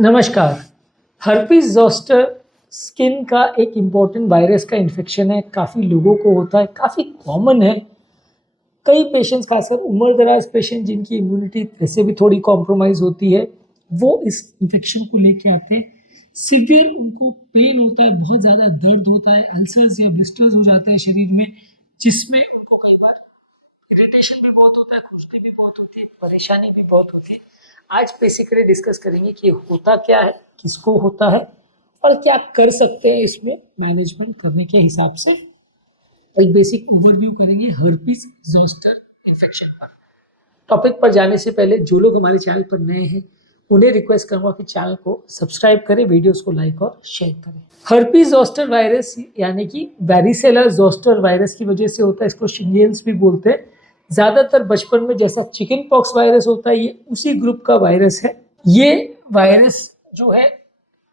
नमस्कार। Herpes zoster skin का एक इम्पॉर्टेंट वायरस का इन्फेक्शन है। काफ़ी लोगों को होता है, काफ़ी कॉमन है। कई पेशेंट्स, खासकर उम्र-दराज़ पेशेंट जिनकी इम्यूनिटी वैसे भी थोड़ी कॉम्प्रोमाइज़ होती है, वो इस इन्फेक्शन को लेके आते हैं। सीवियर उनको पेन होता है, बहुत ज़्यादा दर्द होता है, अल्सर्स या ब्लिस्टर्स हो जाते हैं शरीर में, जिसमें उनको कई बार इरिटेशन भी बहुत होता है, खुजली भी बहुत होती है, परेशानी भी बहुत होती है। आज बेसिकली डिस्कस करेंगे कि ये होता क्या है, किसको होता है और क्या कर सकते हैं इसमें मैनेजमेंट करने के हिसाब से। एक बेसिक ओवरव्यू करेंगे हर्पीस ज़ोस्टर इन्फेक्शन पर। टॉपिक पर जाने से पहले जो लोग हमारे चैनल पर नए हैं उन्हें रिक्वेस्ट करूंगा कि चैनल को सब्सक्राइब करें, वीडियोस को लाइक और शेयर करें। हर्पीस ज़ोस्टर वायरस यानी कि वैरिसेला ज़ोस्टर वायरस की वजह से होता है। इसको शिंगेल्स भी बोलते हैं। ज़्यादातर बचपन में जैसा चिकन पॉक्स वायरस होता है, ये उसी ग्रुप का वायरस है। ये वायरस जो है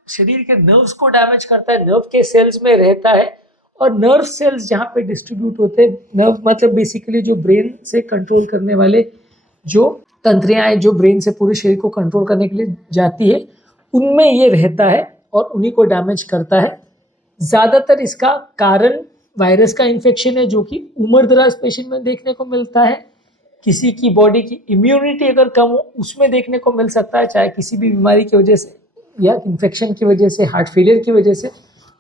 शरीर के नर्व्स को डैमेज करता है, नर्व के सेल्स में रहता है और नर्व सेल्स जहाँ पे डिस्ट्रीब्यूट होते हैं, नर्व मतलब बेसिकली जो ब्रेन से कंट्रोल करने वाले जो तंत्रियाँ जो ब्रेन से पूरे शरीर को कंट्रोल करने के लिए जाती है, उनमें ये रहता है और उन्हीं को डैमेज करता है। ज़्यादातर इसका कारण वायरस का इन्फेक्शन है, जो कि उम्र-दराज पेशेंट में देखने को मिलता है। किसी की बॉडी की इम्यूनिटी अगर कम हो उसमें देखने को मिल सकता है, चाहे किसी भी बीमारी की वजह से या इन्फेक्शन की वजह से, हार्ट फेलियर की वजह से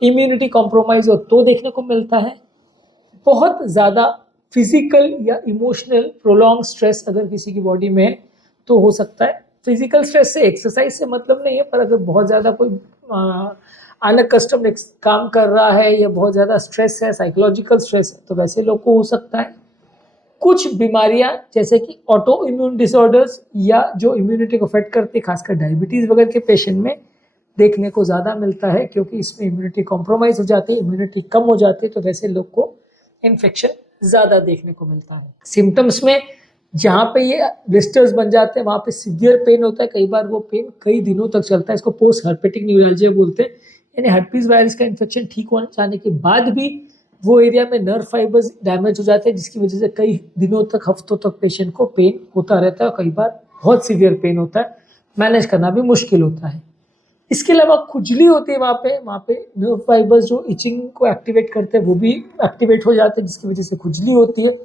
इम्यूनिटी कॉम्प्रोमाइज़ हो तो देखने को मिलता है। बहुत ज़्यादा फिजिकल या इमोशनल प्रोलॉन्ग स्ट्रेस अगर किसी की बॉडी में है तो हो सकता है। फिजिकल स्ट्रेस से एक्सरसाइज से मतलब नहीं है, पर अगर बहुत ज़्यादा कोई अनकस्टम्ड काम कर रहा है या बहुत ज़्यादा स्ट्रेस है, साइकोलॉजिकल स्ट्रेस है, तो वैसे लोग को हो सकता है। कुछ बीमारियां जैसे कि ऑटो इम्यून डिसऑर्डर्स या जो इम्यूनिटी को अफेक्ट करती है, खासकर डायबिटीज़ वगैरह के पेशेंट में देखने को ज़्यादा मिलता है, क्योंकि इसमें इम्यूनिटी कॉम्प्रोमाइज़ हो जाती है, इम्यूनिटी कम हो जाती है, तो वैसे लोग को इन्फेक्शन ज़्यादा देखने को मिलता है। सिम्टम्स में जहाँ पे ये ब्लिस्टर्स बन जाते हैं वहाँ पे सीवियर पेन होता है। कई बार वो पेन कई दिनों तक चलता है। इसको पोस्ट हर्पेटिक न्यूरल्जिया बोलते हैं। यानी हर्पीस वायरस का इन्फेक्शन ठीक हो जाने के बाद भी वो एरिया में नर्व फाइबर्स डैमेज हो जाते हैं, जिसकी वजह से कई दिनों तक, हफ्तों तक पेशेंट को पेन होता रहता है। कई बार बहुत सीवियर पेन होता है, मैनेज करना भी मुश्किल होता है। इसके अलावा खुजली होती है, वहाँ पे नर्व फाइबर्स जो इचिंग को एक्टिवेट करते हैं वो भी एक्टिवेट हो जाते हैं, जिसकी वजह से खुजली होती है।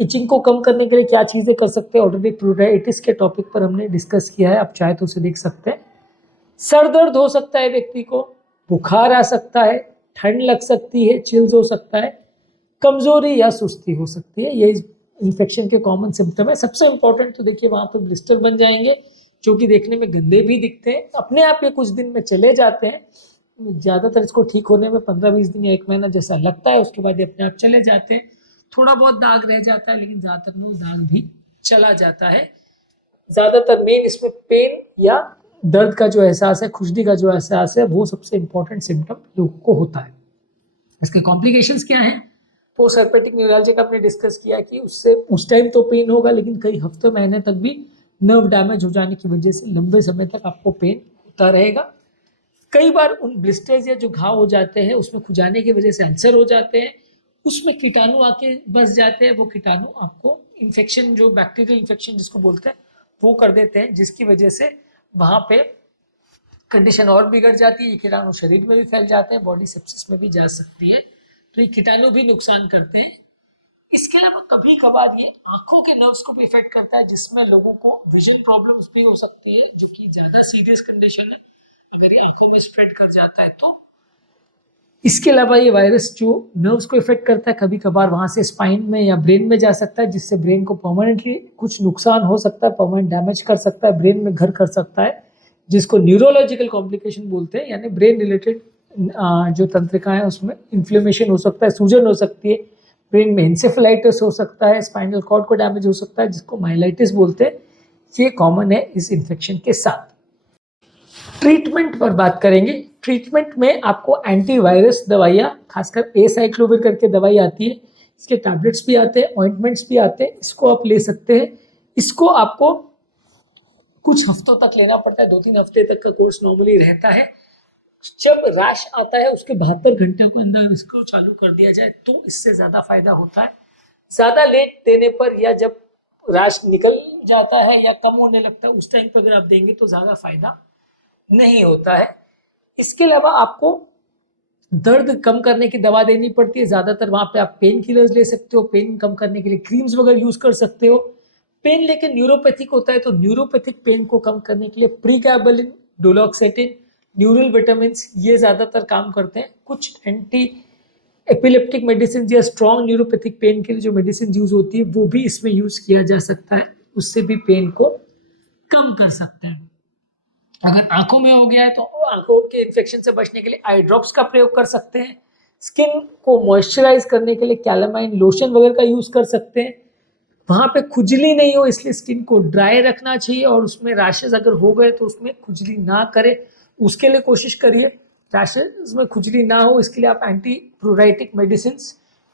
इचिंग को कम करने के लिए क्या चीज़ें कर सकते हैं, ऑलरेडी प्लूराइटिस के टॉपिक पर हमने डिस्कस किया है, आप चाहे तो उसे देख सकते हैं। सर दर्द हो सकता है व्यक्ति को, बुखार आ सकता है, ठंड लग सकती है, चिल्स हो सकता है, कमजोरी या सुस्ती हो सकती है। ये इन्फेक्शन के कॉमन सिम्टम है। सबसे इंपॉर्टेंट तो देखिए वहाँ पर ब्लिस्टर बन जाएंगे, जो कि देखने में गंदे भी दिखते हैं। अपने आप ये कुछ दिन में चले जाते हैं। ज़्यादातर इसको ठीक होने में 15-20 दिन या 1 महीना जैसा लगता है, उसके बाद ये अपने आप चले जाते हैं। थोड़ा बहुत दाग रह जाता है, लेकिन ज़्यादातर में वो दाग भी चला जाता है। ज़्यादातर मेन इसमें पेन या दर्द का जो एहसास है, खुजली का जो एहसास है, वो सबसे इंपॉर्टेंट सिम्टम लोगों को होता है। इसके कॉम्प्लिकेशंस क्या हैं? पोस्ट हर्पेटिक न्यूरल्जिया का हमने डिस्कस किया कि उससे उस टाइम तो पेन होगा, लेकिन कई हफ्तों महीने तक भी नर्व डैमेज हो जाने की वजह से लंबे समय तक आपको पेन होता रहेगा। कई बार उन ब्लिस्टर्स या जो घाव हो जाते हैं उसमें खुजाने की वजह से अल्सर हो जाते हैं, उसमें कीटाणु आके बस जाते हैं। वो कीटाणु आपको इन्फेक्शन, जो बैक्टीरियल इन्फेक्शन जिसको बोलते हैं, वो कर देते हैं, जिसकी वजह से वहाँ पे कंडीशन और बिगड़ जाती है। ये कीटाणु शरीर में भी फैल जाते हैं, बॉडी सेप्सिस में भी जा सकती है, तो ये कीटाणु भी नुकसान करते हैं। इसके अलावा कभी कभार ये आंखों के नर्व्स को भी इफेक्ट करता है, जिसमें लोगों को विजन प्रॉब्लम्स भी हो सकती है, जो कि ज़्यादा सीरियस कंडीशन है अगर ये आंखों में स्प्रेड कर जाता है तो। इसके अलावा ये वायरस जो नर्व्स को इफेक्ट करता है, कभी कभार वहाँ से स्पाइन में या ब्रेन में जा सकता है, जिससे ब्रेन को परमानेंटली कुछ नुकसान हो सकता है, परमानेंट डैमेज कर सकता है, ब्रेन में घर कर सकता है, जिसको न्यूरोलॉजिकल कॉम्प्लिकेशन बोलते हैं। यानी ब्रेन रिलेटेड जो तंत्रिका है उसमें इन्फ्लेमेशन हो सकता है, सूजन हो सकती है, ब्रेन में इंसेफेलाइटिस हो सकता है, स्पाइनल कॉर्ड को डैमेज हो सकता है, जिसको माइलाइटिस बोलते हैं। ये कॉमन है इस इन्फेक्शन के साथ। ट्रीटमेंट पर बात करेंगे। ट्रीटमेंट में आपको एंटीवायरस दवाइयाँ, खासकर एसाइक्लोविर करके दवाई आती है, इसके टैबलेट्स भी आते हैं, ऑइंटमेंट्स भी आते हैं, इसको आप ले सकते हैं। इसको आपको कुछ हफ्तों तक लेना पड़ता है, 2-3 हफ्ते तक का कोर्स नॉर्मली रहता है। जब रैश आता है उसके 72 घंटे के अंदर इसको चालू कर दिया जाए तो इससे ज़्यादा फायदा होता है। ज़्यादा लेट देने पर या जब रैश निकल जाता है या कम होने लगता है, उस टाइम पर अगर आप देंगे तो ज़्यादा फायदा नहीं होता है। इसके अलावा आपको दर्द कम करने की दवा देनी पड़ती है, ज़्यादातर वहाँ पे आप पेन किलर्स ले सकते हो, पेन कम करने के लिए क्रीम्स वगैरह यूज़ कर सकते हो। पेन लेकिन न्यूरोपैथिक होता है, तो न्यूरोपैथिक पेन को कम करने के लिए प्रीगैबलिन, डोलॉक्सेटिन, न्यूरल विटामिन ये ज़्यादातर काम करते हैं। कुछ एंटी एपिलेप्टिक मेडिसिन या स्ट्रॉन्ग न्यूरोपैथिक पेन के लिए जो मेडिसिन यूज़ होती है वो भी इसमें यूज़ किया जा सकता है, उससे भी पेन को कम कर सकते हैं। अगर आंखों में हो गया है तो आंखों के इन्फेक्शन से बचने के लिए आई ड्रॉप्स का प्रयोग कर सकते हैं। स्किन को मॉइस्चराइज करने के लिए कैलामाइन लोशन वगैरह का यूज कर सकते हैं। वहां पे खुजली नहीं हो इसलिए स्किन को ड्राई रखना चाहिए, और उसमें रैशेज अगर हो गए तो उसमें खुजली ना करे, उसके लिए कोशिश करिए। रैशेज में खुजली ना हो इसके लिए आप एंटी प्रोराइटिक मेडिसिन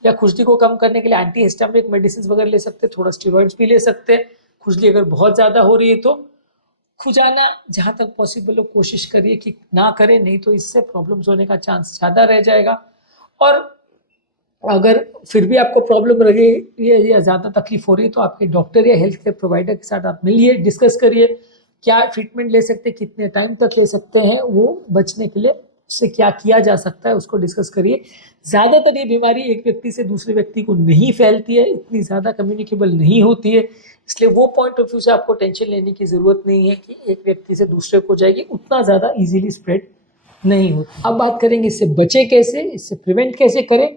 या खुजली को कम करने के लिए एंटी हिस्टामिक मेडिसिन वगैरह ले सकते हैं, थोड़ा स्टेरॉइड्स भी ले सकते हैं। खुजली अगर बहुत ज़्यादा हो रही है तो खुजाना जहाँ तक पॉसिबल हो कोशिश करिए कि ना करें, नहीं तो इससे प्रॉब्लम्स होने का चांस ज़्यादा रह जाएगा। और अगर फिर भी आपको प्रॉब्लम लगे या ज़्यादा तकलीफ हो रही है तो आपके डॉक्टर या हेल्थ केयर प्रोवाइडर के साथ आप मिलिए, डिस्कस करिए क्या ट्रीटमेंट ले सकते हैं, कितने टाइम तक ले सकते हैं, वो बचने के लिए उससे क्या किया जा सकता है उसको डिस्कस करिए। ज़्यादातर ये बीमारी एक व्यक्ति से दूसरे व्यक्ति को नहीं फैलती है, इतनी ज़्यादा कम्युनिकेबल नहीं होती है, इसलिए वो पॉइंट ऑफ व्यू से आपको टेंशन लेने की ज़रूरत नहीं है कि एक व्यक्ति से दूसरे को जाएगी, उतना ज़्यादा इजीली स्प्रेड नहीं होता। अब बात करेंगे इससे बचे कैसे, इससे प्रिवेंट कैसे करें।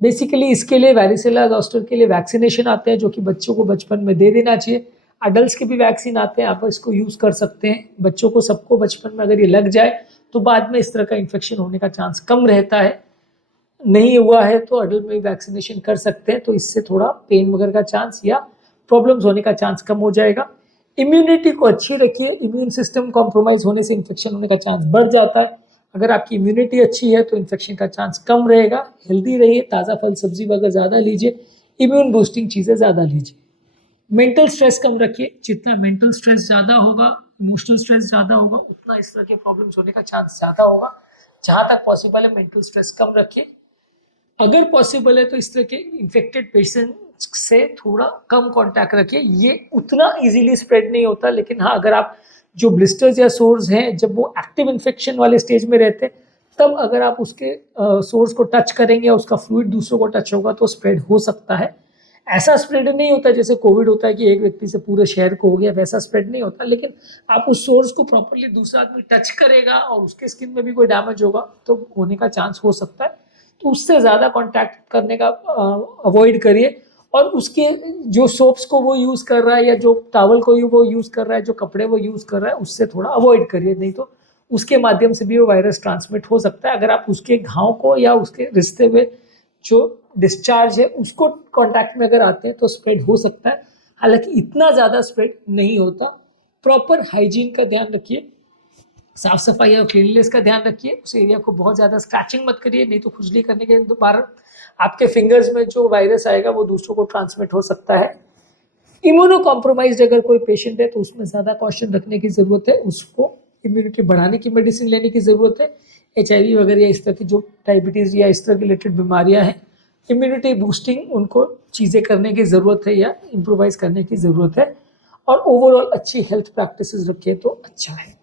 बेसिकली इसके लिए वैरिसेला जोस्टर के लिए वैक्सीनेशन आते हैं जो कि बच्चों को बचपन में दे देना चाहिए। अडल्ट के भी वैक्सीन आते हैं, आप इसको यूज़ कर सकते हैं। बच्चों को सबको बचपन में अगर ये लग जाए तो बाद में इस तरह का इन्फेक्शन होने का चांस कम रहता है। नहीं हुआ है तो अडल्ट में वैक्सीनेशन कर सकते हैं, तो इससे थोड़ा पेन वगैरह का चांस या प्रॉब्लम्स होने का चांस कम हो जाएगा। इम्यूनिटी को अच्छी रखिए, इम्यून सिस्टम कॉम्प्रोमाइज होने से इन्फेक्शन होने का चांस बढ़ जाता है। अगर आपकी इम्यूनिटी अच्छी है तो इन्फेक्शन का चांस कम रहेगा। हेल्दी रहिए, ताज़ा फल सब्जी वगैरह ज़्यादा लीजिए, इम्यून बूस्टिंग चीज़ें ज़्यादा लीजिए। मेंटल स्ट्रेस कम रखिए, जितना मेंटल स्ट्रेस ज़्यादा होगा, इमोशनल स्ट्रेस ज़्यादा होगा, उतना इस तरह के प्रॉब्लम्स होने का चांस ज़्यादा होगा। जहाँ तक पॉसिबल है मेंटल स्ट्रेस कम रखिए। अगर पॉसिबल है तो इस तरह के इन्फेक्टेड पेशेंट से थोड़ा कम कांटेक्ट रखिए। ये उतना इजीली स्प्रेड नहीं होता, लेकिन हाँ अगर आप जो ब्लिस्टर्स या सोर्स हैं जब वो एक्टिव इन्फेक्शन वाले स्टेज में रहते हैं तब अगर आप उसके सोर्स को टच करेंगे या उसका फ्लूइड दूसरों को टच होगा तो स्प्रेड हो सकता है। ऐसा स्प्रेड नहीं होता जैसे कोविड होता है कि एक व्यक्ति से पूरे शहर को हो गया, वैसा स्प्रेड नहीं होता, लेकिन आप उस सोर्स को प्रॉपरली दूसरा आदमी टच करेगा और उसके स्किन में भी कोई डैमेज होगा तो होने का चांस हो सकता है। तो उससे ज़्यादा कांटेक्ट करने का अवॉइड करिए। और उसके जो सोप्स को वो यूज़ कर रहा है या जो टावल को वो यूज़ कर रहा है, जो कपड़े वो यूज़ कर रहा है, उससे थोड़ा अवॉइड करिए, नहीं तो उसके माध्यम से भी वो वायरस ट्रांसमिट हो सकता है। अगर आप उसके घाव को या उसके रिश्ते में जो डिस्चार्ज है उसको कांटेक्ट में अगर आते हैं तो स्प्रेड हो सकता है, हालांकि इतना ज़्यादा स्प्रेड नहीं होता। प्रॉपर हाइजीन का ध्यान रखिए, साफ सफाई और क्लीननेस का ध्यान रखिए। उस एरिया को बहुत ज़्यादा स्क्रैचिंग मत करिए, नहीं तो खुजली करने के दोबारा आपके फिंगर्स में जो वायरस आएगा वो दूसरों को ट्रांसमिट हो सकता है। इम्यूनो कॉम्प्रोमाइज अगर कोई पेशेंट है तो उसमें ज़्यादा कॉशन रखने की ज़रूरत है, उसको इम्यूनिटी बढ़ाने की मेडिसिन लेने की ज़रूरत है। HIV वगैरह या इस तरह की जो डायबिटीज़ या इस तरह की रिलेटेड बीमारियाँ हैं, इम्यूनिटी बूस्टिंग उनको चीज़ें करने की ज़रूरत है या इम्प्रोवाइज करने की ज़रूरत है। और ओवरऑल अच्छी हेल्थ प्रैक्टिसेस रखें तो अच्छा है।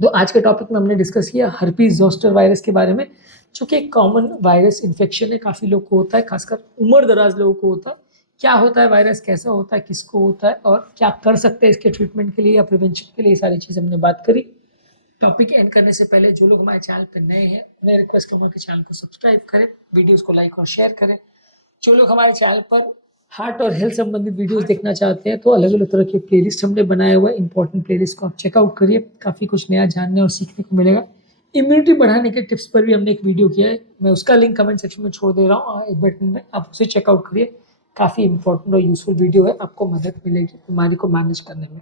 तो आज के टॉपिक में हमने डिस्कस किया हर्पीज ज़ोस्टर वायरस के बारे में, जो कि एक कॉमन वायरस इन्फेक्शन है, काफ़ी लोग को होता है, खासकर उम्र दराज लोगों को होता है। क्या होता है वायरस, कैसा होता है, किसको होता है और क्या कर सकते हैं इसके ट्रीटमेंट के लिए या प्रिवेंशन के लिए, ये सारी चीज़ हमने बात करी। टॉपिक एंड करने से पहले जो लोग हमारे चैनल पर नए हैं उन्हें रिक्वेस्ट करूँगा कि चैनल को सब्सक्राइब करें, वीडियोज़ को लाइक और शेयर करें। जो लोग हमारे चैनल पर हार्ट और हेल्थ संबंधित वीडियोस देखना चाहते हैं तो अलग अलग तरह के प्लेलिस्ट हमने बनाए हुए हैं, इंपॉर्टेंट प्लेलिस्ट को आप चेकआउट करिए, काफ़ी कुछ नया जानने और सीखने को मिलेगा। इम्यूनिटी बढ़ाने के टिप्स पर भी हमने एक वीडियो किया है, मैं उसका लिंक कमेंट सेक्शन में छोड़ दे रहा हूँ एक बटन में, आप उसे चेकआउट करिए। काफ़ी इंपॉर्टेंट और यूजफुल वीडियो है, आपको मदद मिलेगी बीमारी को मैनेज करने में।